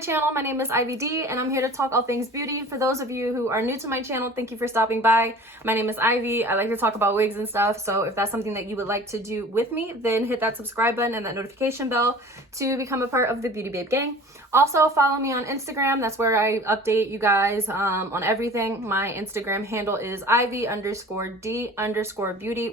channel. My name is Ivy D and I'm here to talk all things beauty. For those of you who are new to my channel, thank you for stopping by. My name is Ivy. I like to talk about wigs and stuff, so if that's something that you would like to do with me, then hit that subscribe button and that notification bell to become a part of the Beauty Babe gang. Also follow me on Instagram. That's where I update you guys on everything. My Instagram handle is Ivy_D_beauty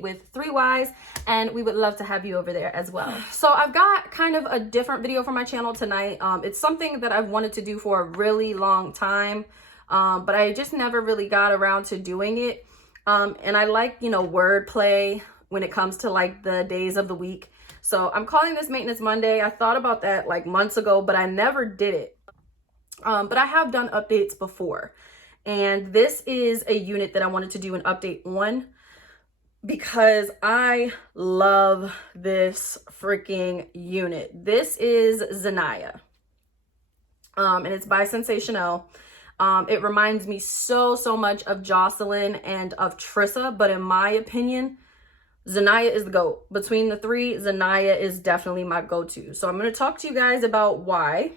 with 3 Y's, and we would love to have you over there as well. So I've got kind of a different video for my channel tonight. It's something that I've wanted to do for a really long time, but I just never really got around to doing it. And I like, wordplay when it comes to like the days of the week. So I'm calling this Maintenance Monday. I thought about that like months ago, but I never did it. But I have done updates before. And this is a unit that I wanted to do an update on because I love this freaking unit. This is Zaniya. And it's by Sensationnel. It reminds me so much of Jocelyn and of Trissa, but in my opinion, Zaniya is the GOAT. Between the three, Zaniya is definitely my go-to. So I'm going to talk to you guys about why.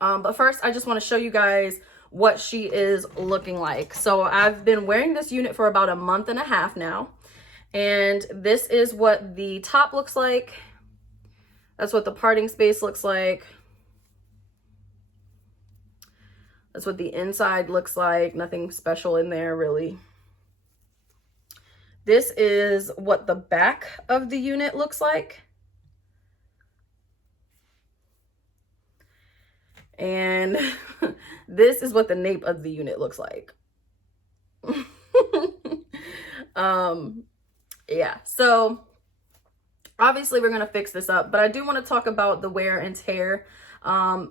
But first, I just want to show you guys what she is looking like. So I've been wearing this unit for about a month and a half now. And this is what the top looks like. That's what the parting space looks like. That's what the inside looks like. Nothing special in there, really. This is what the back of the unit looks like. And this is what the nape of the unit looks like. Yeah, so obviously we're going to fix this up, but I do want to talk about the wear and tear.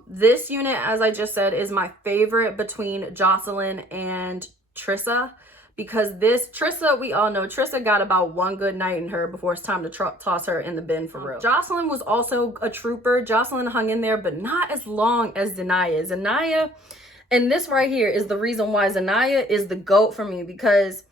This unit, as I just said, is my favorite between Jocelyn and Trissa, because Trissa, we all know Trissa got about one good night in her before it's time to toss her in the bin for real. Jocelyn was also a trooper. Jocelyn hung in there, but not as long as Zaniya. Zaniya, and this right here is the reason why Zaniya is the GOAT for me, because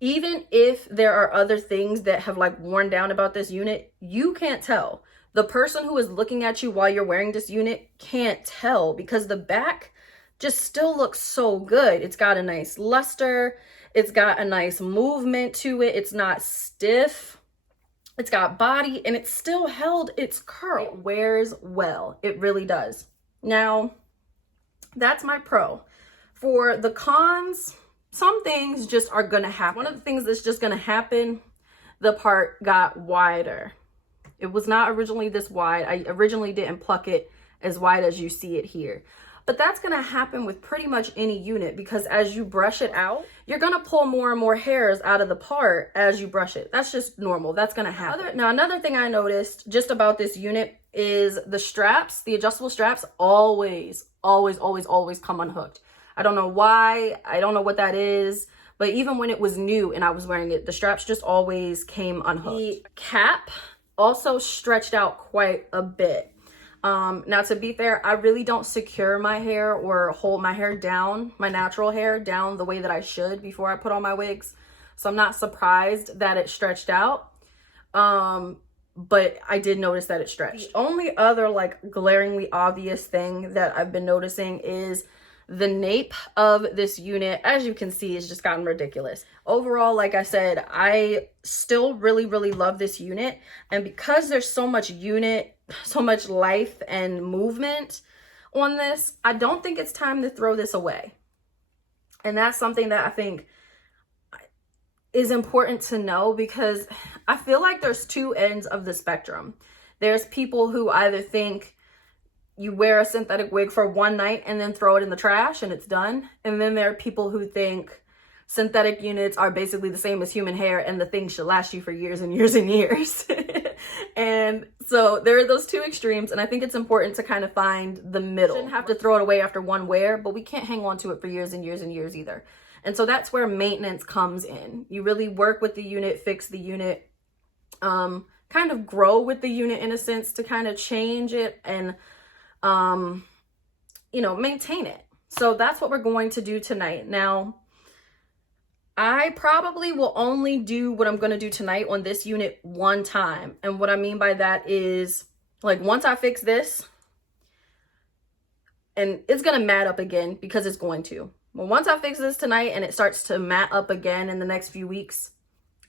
even if there are other things that have like worn down about this unit, you can't tell. The person who is looking at you while you're wearing this unit can't tell, because the back just still looks so good. It's got a nice luster. It's got a nice movement to it. It's not stiff. It's got body, and it still held its curl. It wears well. It really does. Now, that's my pro. For the cons, some things just are gonna happen. One of the things that's just gonna happen, the part got wider. It was not originally this wide. I originally didn't pluck it as wide as you see it here. But that's going to happen with pretty much any unit, because as you brush it out, you're going to pull more and more hairs out of the part as you brush it. That's just normal. That's going to happen. Now, another thing I noticed just about this unit is the straps, the adjustable straps, always come unhooked. I don't know why. I don't know what that is. But even when it was new and I was wearing it, the straps just always came unhooked. The cap also stretched out quite a bit. Now, to be fair, I really don't secure my hair or hold my hair down, my natural hair down the way that I should before I put on my wigs. So I'm not surprised that it stretched out. But I did notice that it stretched. The only other like glaringly obvious thing that I've been noticing is the nape of this unit. As you can see, it's just gotten ridiculous. Overall, like I said, I still really love this unit. And because there's so much life and movement on this, I don't think it's time to throw this away. And that's something that I think is important to know, because I feel like there's two ends of the spectrum. There's people who either think you wear a synthetic wig for one night and then throw it in the trash and it's done. And then there are people who think synthetic units are basically the same as human hair and the thing should last you for years and years and years. And so there are those two extremes, and I think it's important to kind of find the middle. You shouldn't have to throw it away after one wear, but we can't hang on to it for years and years and years either. And so that's where maintenance comes in. You really work with the unit, fix the unit, kind of grow with the unit in a sense to kind of change it and maintain it. So that's what we're going to do tonight. Now, I probably will only do what I'm going to do tonight on this unit one time. And what I mean by that is, like, once I fix this, and it's gonna mat up again because it's going to. But once I fix this tonight and it starts to mat up again in the next few weeks,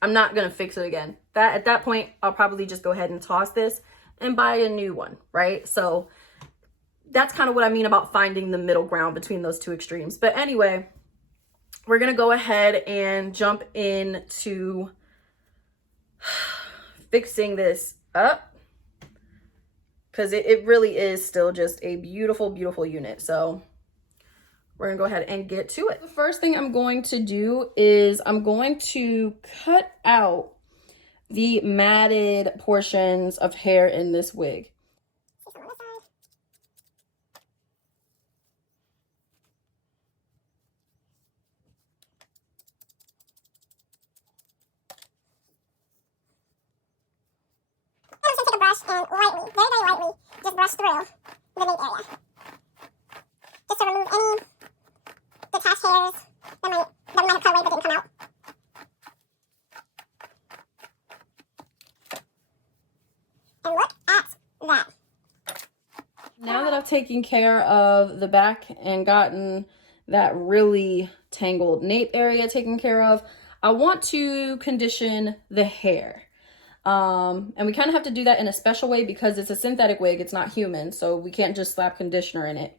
I'm not gonna fix it again. At that point, I'll probably just go ahead and toss this and buy a new one, right? So that's kind of what I mean about finding the middle ground between those two extremes. But anyway, we're gonna go ahead and jump into fixing this up, because it really is still just a beautiful, beautiful unit. So we're gonna go ahead and get to it. The first thing I'm going to do is I'm going to cut out the matted portions of hair in this wig. I'm just gonna take a brush and lightly, very, very lightly, just brush through the nape area. Just to remove any detached hairs that we might have cut away but didn't come out. And look at that. Now that I've taken care of the back and gotten that really tangled nape area taken care of, I want to condition the hair. And we kind of have to do that in a special way because it's a synthetic wig, it's not human, so we can't just slap conditioner in it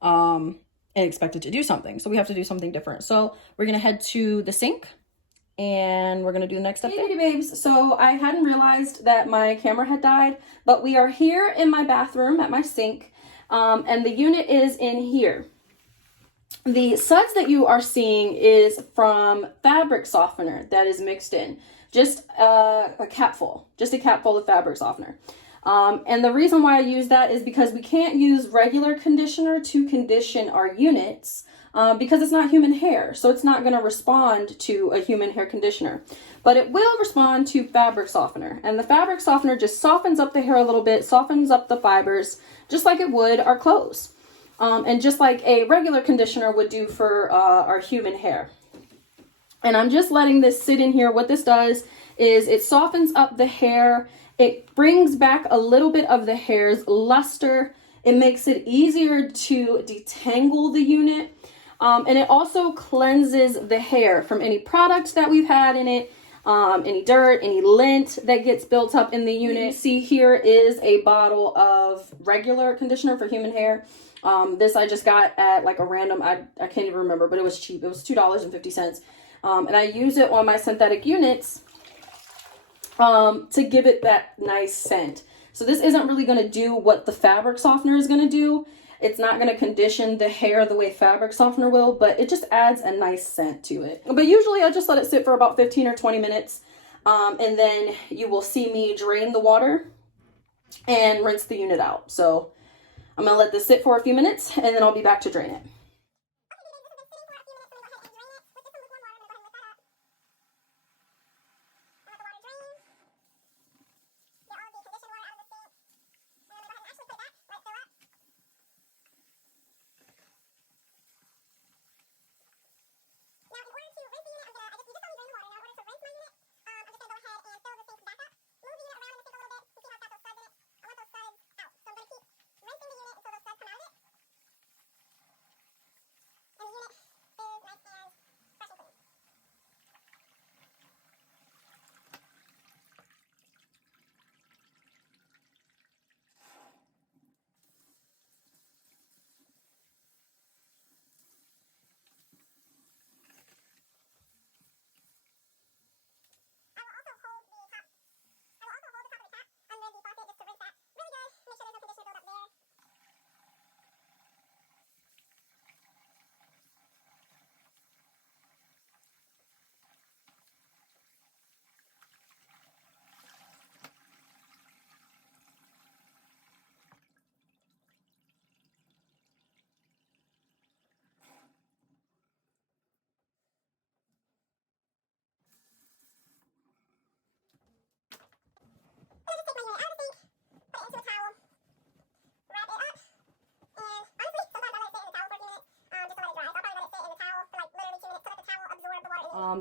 and expect it to do something. So we have to do something different. So we're gonna head to the sink and we're gonna do the next step. Hey beauty babes, so I hadn't realized that my camera had died, but we are here in my bathroom at my sink, and the unit is in here. The suds that you are seeing is from fabric softener that is mixed in. Just a capful of fabric softener. And the reason why I use that is because we can't use regular conditioner to condition our units because it's not human hair. So it's not going to respond to a human hair conditioner, but it will respond to fabric softener. And the fabric softener just softens up the hair a little bit, softens up the fibers, just like it would our clothes. And just like a regular conditioner would do for our human hair. And I'm just letting this sit in here. What this does is it softens up the hair. It brings back a little bit of the hair's luster. It makes it easier to detangle the unit. And it also cleanses the hair from any product that we've had in it, any dirt, any lint that gets built up in the unit. See, here is a bottle of regular conditioner for human hair. This I just got at like a random, I can't even remember, but it was cheap. It was $2.50. And I use it on my synthetic units to give it that nice scent. So this isn't really going to do what the fabric softener is going to do. It's not going to condition the hair the way fabric softener will, but it just adds a nice scent to it. But usually I just let it sit for about 15 or 20 minutes. And then you will see me drain the water and rinse the unit out. So I'm going to let this sit for a few minutes and then I'll be back to drain it.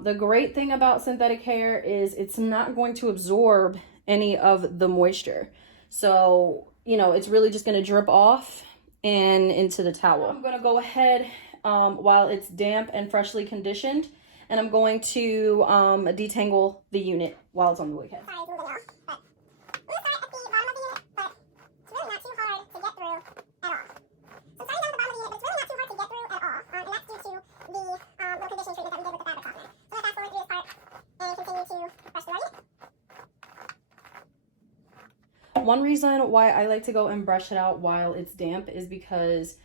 The great thing about synthetic hair is it's not going to absorb any of the moisture. So, you know, it's really just going to drip off and into the towel. I'm going to go ahead while it's damp and freshly conditioned, and I'm going to detangle the unit while it's on the wig head. Sorry, it's moving now, but I'm going to start at the bottom of the unit, but it's really not too hard to get through at all. So I'm starting down at the bottom of the unit, but it's really not too hard to get through at all, and that's due to the little conditioning treatment that we did with the fabric softener. So let's fast forward through this part and continue to brush through our unit. One reason why I like to go and brush it out while it's damp is because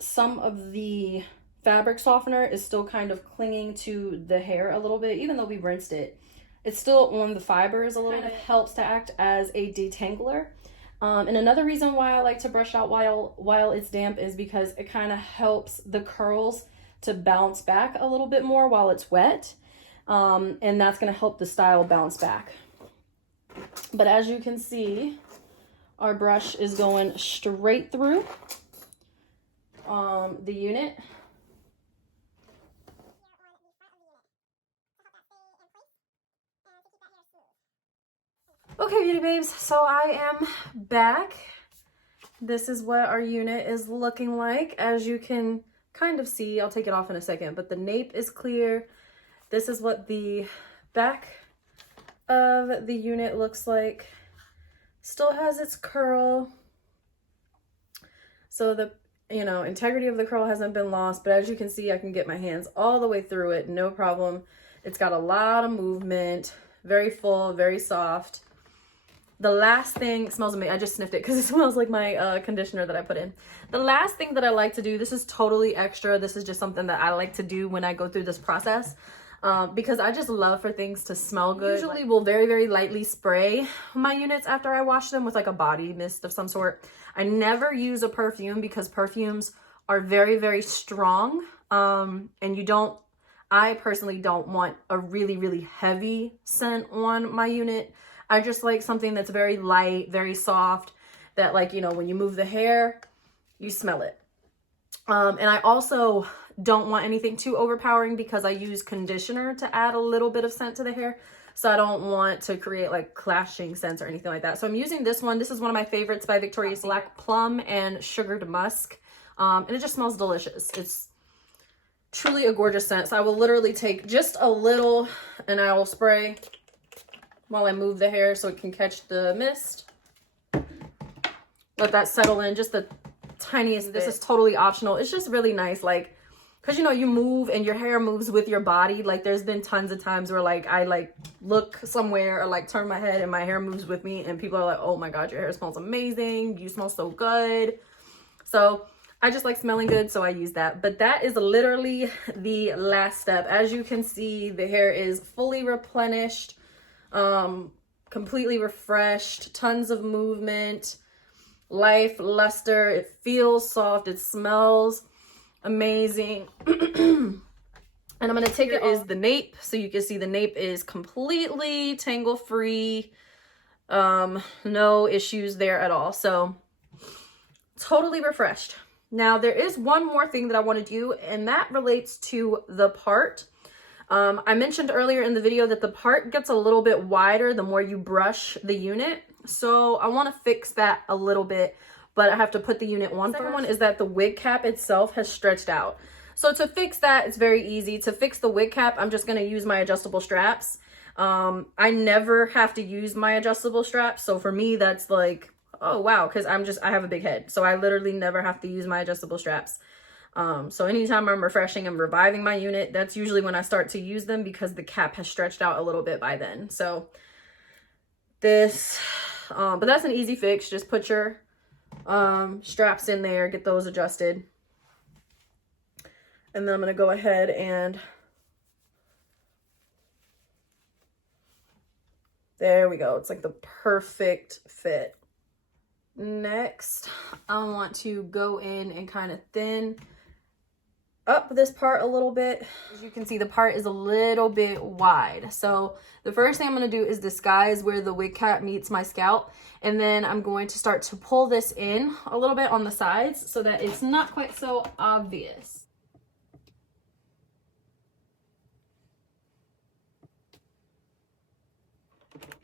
some of the fabric softener is still kind of clinging to the hair a little bit. Even though we rinsed it, it's still on the fibers a little bit. It helps to act as a detangler. And another reason why I like to brush out while it's damp is because it kind of helps the curls to bounce back a little bit more while it's wet. And that's going to help the style bounce back. But as you can see, our brush is going straight through the unit. Okay, beauty babes, so I am back. This is what our unit is looking like. As you can kind of see, I'll take it off in a second, but the nape is clear. This is what the back of the unit looks like. Still has its curl, so the integrity of the curl hasn't been lost, but as you can see, I can get my hands all the way through it, no problem. It's got a lot of movement, very full, very soft. The last thing, it smells amazing. I just sniffed it because it smells like my conditioner that I put in. The last thing that I like to do, this is totally extra, this is just something that I like to do when I go through this process, because I just love for things to smell good. Usually will very, very lightly spray my units after I wash them with like a body mist of some sort. I never use a perfume because perfumes are very, very strong. And I personally don't want a really, really heavy scent on my unit. I just like something that's very light, very soft, that when you move the hair, you smell it. And I also don't want anything too overpowering because I use conditioner to add a little bit of scent to the hair. So I don't want to create like clashing scents or anything like that. So I'm using this one. This is one of my favorites by Victoria's Secret, Black Plum and Sugared Musk. And it just smells delicious. It's truly a gorgeous scent. So I will literally take just a little and I will spray while I move the hair so it can catch the mist. Let that settle in just the tiniest bit. This is totally optional. It's just really nice, like, because you move and your hair moves with your body. Like there's been tons of times where I look somewhere or turn my head and my hair moves with me and people are like, oh my god, your hair smells amazing, you smell so good. So I just like smelling good, so I use that. But that is literally the last step. As you can see, the hair is fully replenished, completely refreshed, tons of movement, life, luster. It feels soft, it smells amazing. And I'm gonna take it is the nape, so you can see the nape is completely tangle free, no issues there at all. So totally refreshed. Now there is one more thing that I want to do, and that relates to the part. I mentioned earlier in the video that the part gets a little bit wider the more you brush the unit. So I want to fix that a little bit, but I have to put the unit on. The second one is that the wig cap itself has stretched out. So to fix that, it's very easy. To fix the wig cap, I'm just going to use my adjustable straps. I never have to use my adjustable straps. So for me, that's like, oh wow, because I have a big head. So I literally never have to use my adjustable straps. So anytime I'm refreshing and reviving my unit, that's usually when I start to use them because the cap has stretched out a little bit by then. So this, but that's an easy fix. Just put your straps in there, get those adjusted. And then I'm going to go ahead and there we go. It's like the perfect fit. Next, I want to go in and kind of thin up this part a little bit. As you can see, the part is a little bit wide. So the first thing I'm going to do is disguise where the wig cap meets my scalp. And then I'm going to start to pull this in a little bit on the sides so that it's not quite so obvious.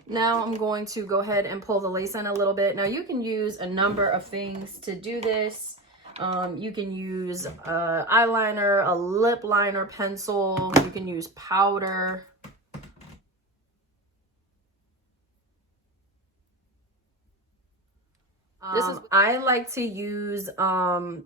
Now I'm going to go ahead and pull the lace in a little bit. Now you can use a number of things to do this. You can use eyeliner, a lip liner pencil, you can use powder. I like to use a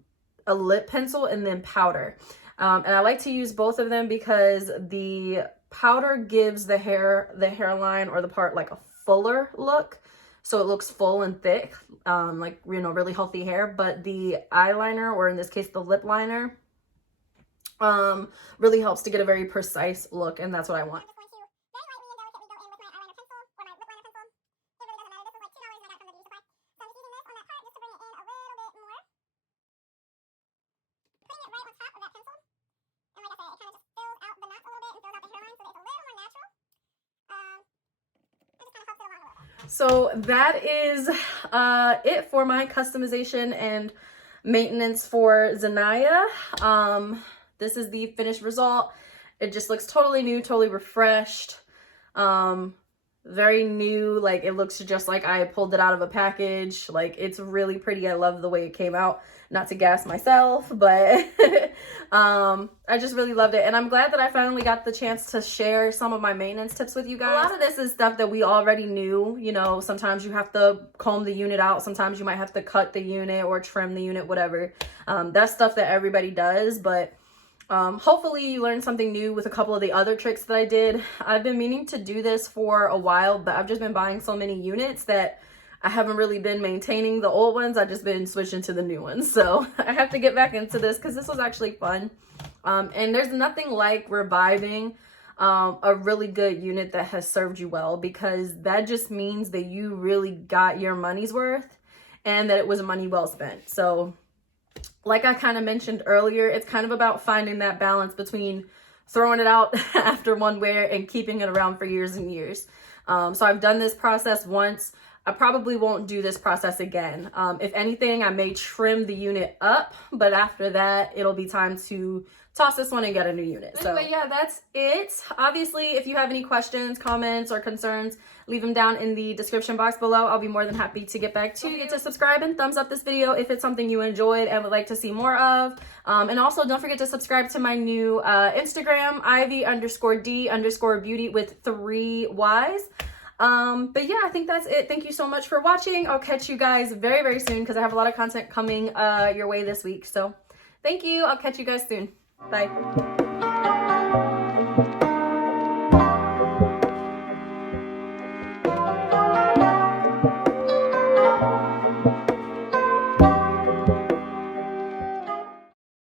lip pencil and then powder. And I like to use both of them because the powder gives the hairline or the part like a fuller look. So it looks full and thick, like, you know, really healthy hair. But the eyeliner, or in this case, the lip liner, really helps to get a very precise look. And that's what I want. So that is it for my customization and maintenance for Zaniya. This is the finished result. It just looks totally new, totally refreshed. Very new, like it looks just like I pulled it out of a package. Like it's really pretty. I love the way it came out. Not to gas myself, but I just really loved it. And I'm glad that I finally got the chance to share some of my maintenance tips with you guys. A lot of this is stuff that we already knew. You know, sometimes you have to comb the unit out. Sometimes you might have to cut the unit or trim the unit, whatever. That's stuff that everybody does, but hopefully you learned something new with a couple of the other tricks that I did. I've been meaning to do this for a while, but I've just been buying so many units that I haven't really been maintaining the old ones. I've just been switching to the new ones. So I have to get back into this because this was actually fun. And there's nothing like reviving a really good unit that has served you well, because that just means that you really got your money's worth and that it was money well spent. So like I kind of mentioned earlier, it's kind of about finding that balance between throwing it out after one wear and keeping it around for years and years. So I've done this process once. I probably won't do this process again. If anything, I may trim the unit up, but after that, it'll be time to toss this one and get a new unit. So anyway, yeah, that's it. Obviously, if you have any questions, comments, or concerns, leave them down in the description box below. I'll be more than happy to get back to you. Don't forget to subscribe and thumbs up this video if it's something you enjoyed and would like to see more of. And also don't forget to subscribe to my new Instagram, ivy_d_beauty with 3 Y's. But yeah, I think that's it. Thank you so much for watching. I'll catch you guys very, very soon because I have a lot of content coming your way this week. So thank you. I'll catch you guys soon. Bye.